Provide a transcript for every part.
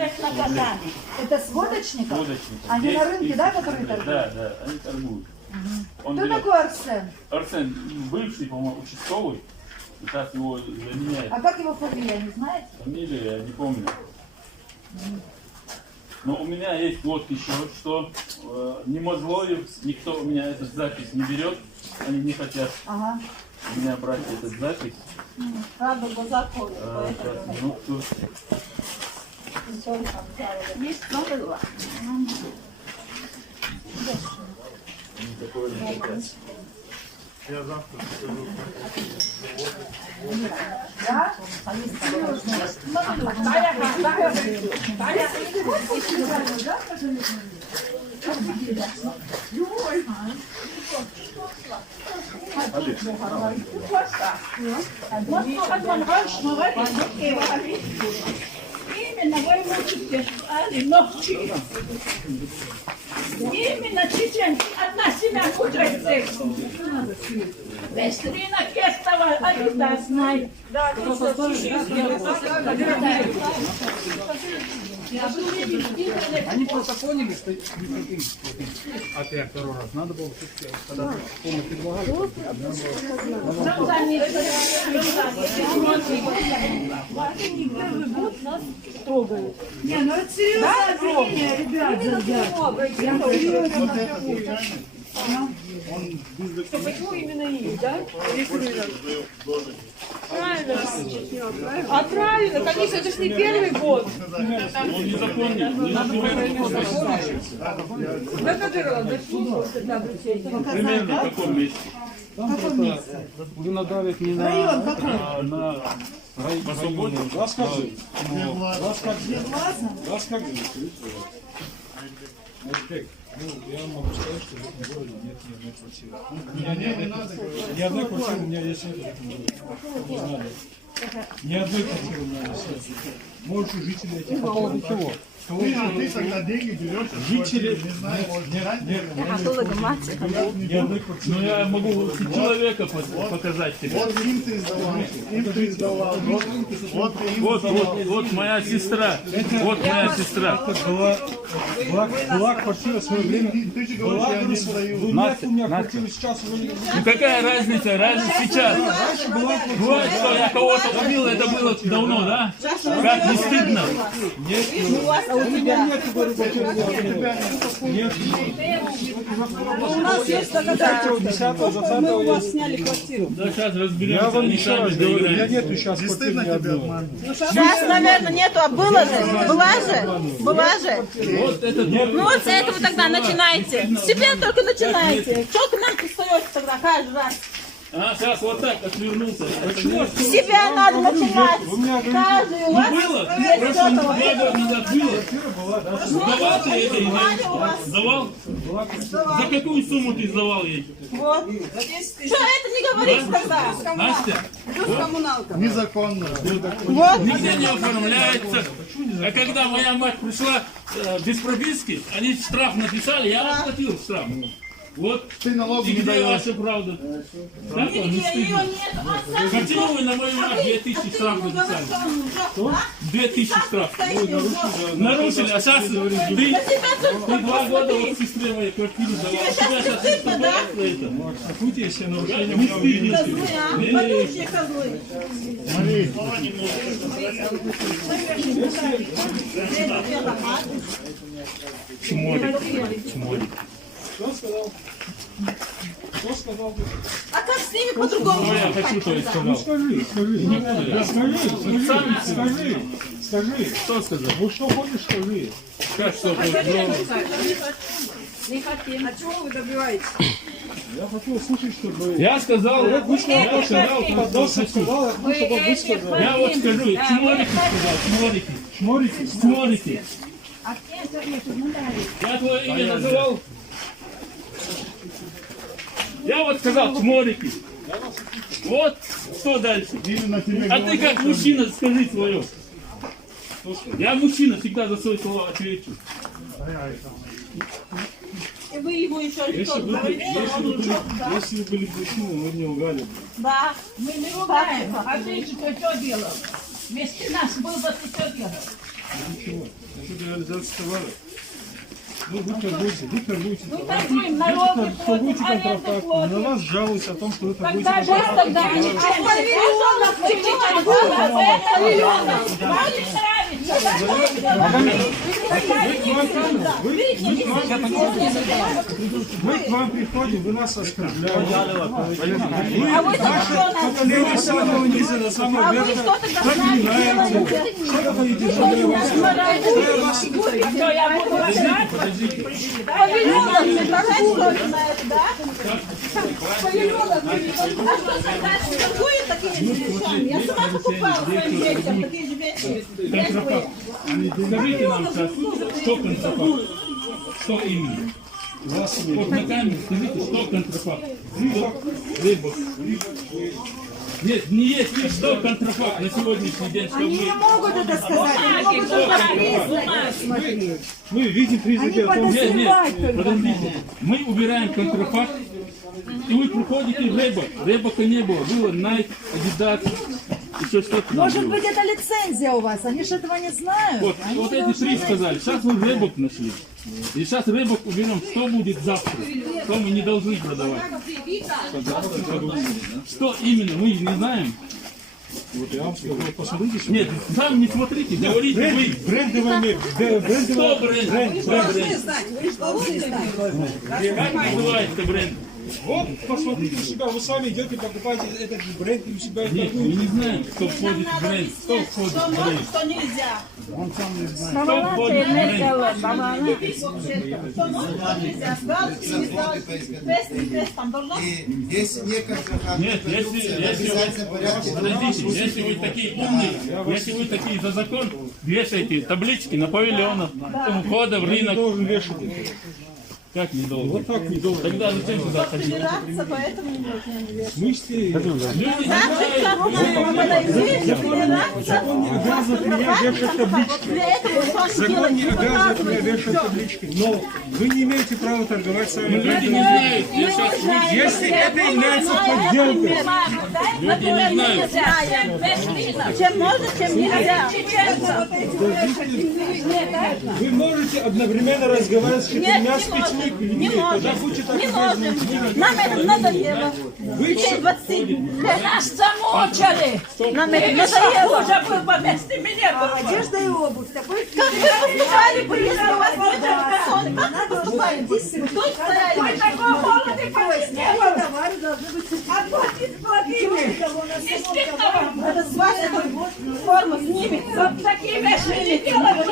Это с водочников? Водочников. Они Есть на рынке, и- да, которые торгуют? Да, они торгуют. Он Кто берет- такой Арсен? Арсен, бывший, по-моему, участковый. И сейчас его заменяет. А как его фамилия, не знаете? Фамилию я не помню. Но у меня есть вот еще, что не Мозлоев, никто у меня эту запись не берет. Они не хотят Ага. у меня брать эту запись. Правда, глаза ходят, Сейчас, минутку. Есть номер? Такое не хотят. Я завтра скажу. Да? Именно вы мучите, ногти. Именно чеченцы одна семья мучает. Вестрина Кестова, Алита знает. Они просто поняли, что а ты второй раз надо было все-таки, когда помощь предлагали. Не, ну это серьезное обвинение, ребят. Почему именно их, да? Правильно. А правильно, конечно, это же не первый год. Он не запомнил. Да, который до суда, когда обращение. Примерно в каком месте? Вы надавить не Район какой? на По субботе? Расскажи. Согласна? Расскажи. Ну, я могу сказать, что в этом городе нет ни одной квартиры. Ни одной квартиры у меня есть нет в этом городе. Не знаю. Ни одной квартиры у меня есть нет. Может, у жителей этих по поводу чего? Ты тогда деньги берешь, Жители... не знаю, может, Ни одной квартиры. Ну я могу человека показать тебе. вот им ты сдавал, вот ты им Вот моя сестра. Вот моя сестра. Была квартира в свое время. Ты же говоришь, я не сдаю. Вы знаете, у меня квартира сейчас уже... Ну какая разница? Разница сейчас. Бывает, что я кого-то убил, это было давно, да? Как не стыдно? У меня нет, говорю, квартиры. Нет. У нас есть доказательства. 10-го, Мы у 20-го вас сняли квартиру. Да сейчас разберемся. Я вам они еще раз сами говорю, у меня доиграются. нету сейчас Не квартиры стыдно ни тебе одной. обманывать? Сейчас, наверное, нету, а было же? Была же? Была же? Вот это Ну вот с этого тогда начинайте. С себя только начинайте. Что к нам пристаете тогда каждый раз? А, сейчас вот так отвернулся. С себя надо начинать. Каждый у вас Было? есть Прошлым что-то. 2 года назад было? Сдавал ты это или нет? Сдавал? За какую сумму ты сдавал ей? Вот. Что это не говоришь тогда? Настя? Незаконно. Вот. Нигде не оформляется. А когда моя мать пришла без прописки, они штраф написали, я оплатил штраф. Вот. Ты налоги И не где даешь. ваша правда? Так он не Нигде ее стыдно. нет. Почему вы на мою мать 2000 штраф написали? 2000 штраф. Нарушили, а сейчас ты 2 года вот сестре моей квартиру давал. А тебя сейчас не стыдно за это? Какие все нарушения Не меня увидели? Подушные козлы. Смотри, Чморик. Что сказал? Что сказал? А как с ними по-другому? Ну, я хочу, то и сказал. Скажи. Скажи. Что сказал? Ну что хочешь, скажи. Как что? Не хотим. А чего вы добиваетесь? Я хотел услышать, чтобы... Я сказал, Я сказал, чтобы вы сказали. я вот скажу, чморики сказал, чморики. Шморите. Чморики. Я твое имя называл? Я вот сказал, чморики. Вот, что дальше? именно тебе А ты как мужчина скажи свое. Я мужчина, всегда за свои слова отвечу. И вы ему еще что-то говорите, он уже... Если вы были мужчиной, мы не угали. Да. Мы не ругаем. А ты что делал? Вместе нас был бы ты что делал? Ничего. Это реализация товара. Ну, вы торгуете. Ну, торгуем, налоги платим, аренду контрафакт. На платим. вас жалуются о том, что вы торгуете Когда же тогда они Мы к вам приходим, вы нас оскорбляете. А вы там что нас? Поколение самого низа до самого верха. Проклинаете. Что вы хотите, чтобы я вас... Что я буду рожать? Павильонов не торгуют. А что солдаты торгуют такими же вещами? Я сама покупала своим детям такие же вещи. Контрафакт. Скажите нам сейчас, что контрафакт? Что именно? Вот на камеру скажите, что контрафакт? Рыбок. Нет, не есть ли что контрафакт на сегодняшний день, что Они не могут это сказать, они могут только признаки смотреть. Мы видим признаки Они о том, что... Нет, подождите. Мы убираем контрафакт, и вы приходите в рыбок. Рыбака не было. Было Nike, Adidas, еще что-то. там Может было. быть, это лицензия у вас, они же этого не знают. Вот, Они вот эти должны три знать. сказали. Сейчас мы рыбок нашли. И сейчас рыбок уберем. Что будет завтра? Что мы не должны продавать? Что именно? Мы не знаем. Вот я вам скажу, посмотрите, что... Нет, сам не смотрите, говорите вы. Брендовый мир. Что бренд? Как называется бренд? Вот, посмотрите у себя, вы сами идете, покупаете этот бренд и у себя и Нет, мы торгуете. не знаем, кто входит в бренд. Кто входит Что в можно, бренд. что нельзя. Кто входит в бренд. Что можно, что нельзя. Галочки не галочки. Тест там должно. Если не контрабандная Нет, продукция, в если обязательном порядке подождите, если вы такие умные, если вы такие за закон, вешайте таблички на павильонах, у входа в Не рынок. должен вешать это. Как не должен? Вот так не должен. Тогда зачем сюда ходить? Собираться, поэтому не нужно вешать. Мы все... Люди не знают. Закон не обязывает меня вешать таблички. Закон не обязывает меня вешать таблички. Но вы не имеете права торговать сами Люди брендами. не знают. Я сейчас Если это является подделкой, люди не знают. Чем можно, чем нельзя. вы можете одновременно разговаривать с Нет, четырьмя не спецами можем. людьми. Не можем. Тогда будьте так Не любезны. можем. Нам это надоело. Вы День 20 лет. Нас замучили. Нам это Уже надоело. был по вместе меня. Одежда и обувь. Такой Как вы поступали бы, если у вас нет персоны? Как вы поступали бы? Кто Вы старается? такого холода Эти товары должны быть Это с вас эта форма снимется. Вот такие вещи не делают.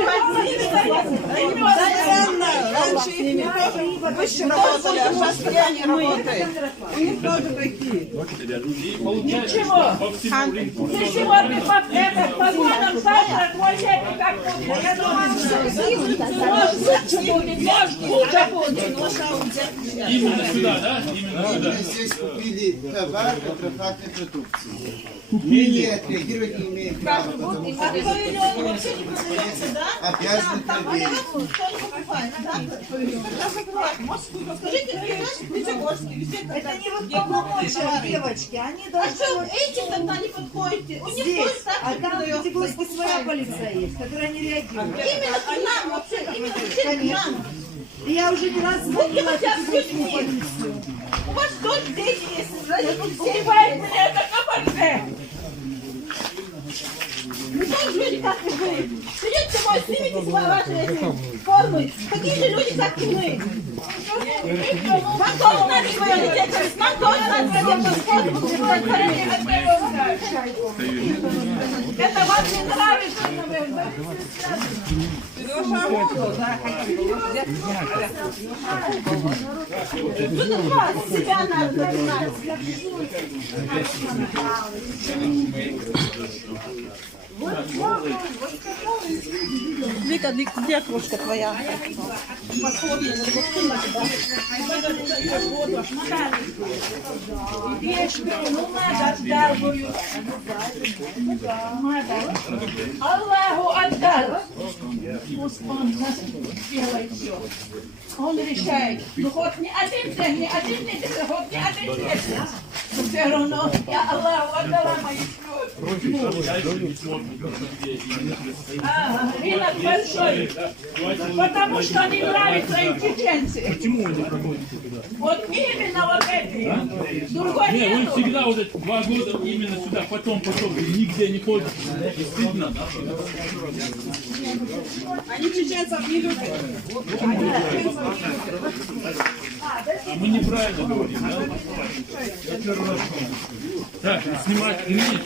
раньше их не было. Выше работали, а сейчас я не работаю. У них тоже такие. Ничего. По всему рынку. Ты сегодня под это погодом, завтра твой лето как будет. Я думаю, может, хуже будет. Именно сюда, да? Именно сюда. мы здесь купили товар контрафактной продукции. Мы отреагировать не имеем права, потому что Павильон вообще не продается, да? обязаны проверить. Никто не покупает, да? Скажите, это не в полномочия девочки, они должны Этим тогда не подходите. У них здесь, тоже так а же там продается. Пятигорске своя полиция есть, которая не реагирует. Именно к нам вообще, именно вообще к Конечно. нам. И я уже не раз звонила в Пятигорскую полицию. У вас тоже дети есть. Убивает меня это КПП. Вы тоже люди, как и вы. Придете домой, снимите ваши эти формы. Такие же люди, как и мы. Вам тоже надо свое детей, нам тоже надо свою форму. Это вам не нравится, наверное. Тут у вас себя надо знать. Вика, где кружка твоя? Аллаху отдал. Пусть он нас делает все. Он решает. Ну хоть не один день, не один неделю, хоть не один месяц. Все равно я Аллаху отдала мои рынок большой, потому что они нравятся им чеченцы. Почему вы не проходите туда? Вот именно вот эти. Другой Не, вы нету. всегда вот эти 2 года именно сюда, потом пошел, вы нигде не ходите. И стыдно. Они чеченцев не любят. А мы неправильно говорим, да? Так, снимать ремень.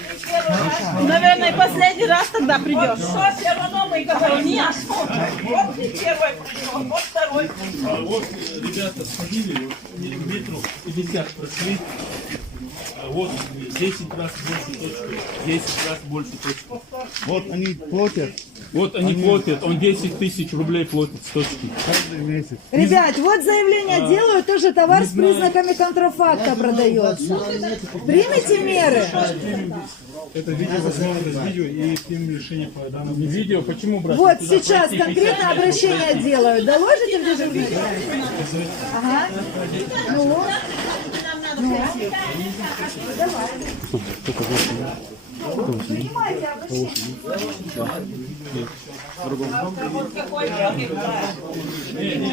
Наверное, последний раз тогда придешь. Что все равно мы говорим, нет. Вот ты первый пришел, вот второй пришел. А вот ребята сходили, вот, метров 50 прошли. А вот 10 раз больше точки. 10 раз больше точки. Вот они платят Вот они платят, он 10 тысяч рублей платит с точки. каждый месяц. Ребят, вот заявление делаю, тоже товар с признаками контрафакта продается. Примите меры. Это видео возможно с видео и фильм решение по данному. Не видео, почему брать? Вот Туда сейчас пройти конкретно 50 обращение делаю. Доложите в дежурный час? Ага. Ну? Ну? Давай. Принимайте обращение.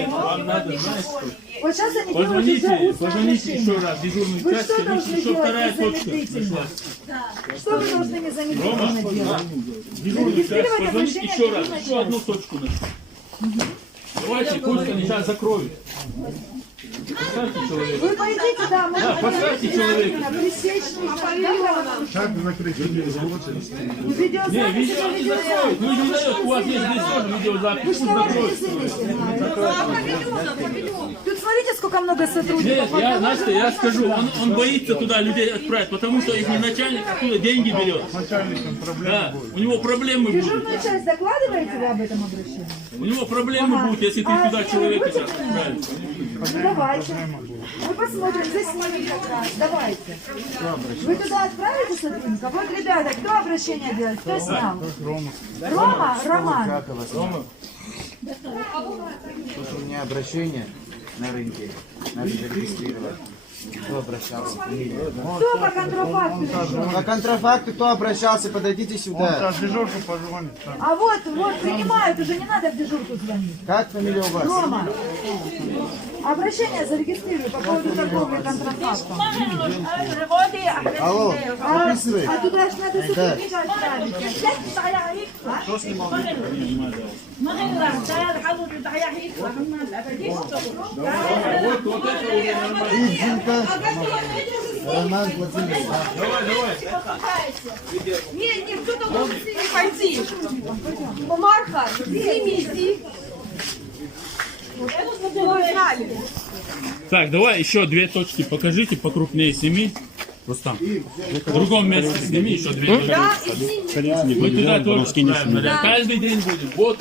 Вам надо, знаешь, Вот сейчас они делают уже позвоните, устное позвоните еще обращение. раз, дежурный Вы час, что должны еще делать вторая точка незамедлительно? нашлась. Что вы должны незамедлительно делать? Дежурный час, Зарегистрировать позвоните обращение еще раз, в еще одну точку нашли. Давайте, пусть они сейчас закроют. Поставьте человека. Вы пойдите, да, мы поставьте человека. пресечь Как закрыть видеозапись? Ну, Не, видеозапись видео это не видеозапись. закроют. Ну не дает, у вас есть здесь тоже Вы видеозапись. что, Пусть ваши закроют. языки снимаете? Тут смотрите, сколько много сотрудников. Нет, я, Настя, я скажу, он боится туда людей отправить, потому что их начальник оттуда деньги берет. Начальником проблем. Да, у него проблемы будут. Дежурную часть докладываете вы об этом обращении? У него проблемы будут, если ты туда человека сейчас отправишь. Ну давайте. Мы посмотрим, заснимем как раз. Давайте. Вы туда отправите сотрудника? Вот, ребята, кто обращение делает? Кто снял? Рома? Роман. Тут у меня обращение на рынке. Надо зарегистрировать. Кто обращался? Фамилия. Кто по контрафакту пришел? По контрафакту кто обращался? Подойдите Он сюда. сейчас дежурку позвонит. там. А вот, принимают, уже не надо в дежурку звонить. Как фамилия у вас? Рома, обращение зарегистрирую по поводу торговли контрафактом. Алло, записывай. А туда же надо сотрудника отправить. Вот это уже нормально. Ильченко Роман Владимирович. Давай, давай. Не, кто-то должен с ними пойти. Марха, сними, иди. Так, давай еще 2 точки покажите, покрупнее сними. Рустам, в другом месте сними еще 2 точки. Да, и сними. Мы туда тоже отправим. Каждый день будем. Вот.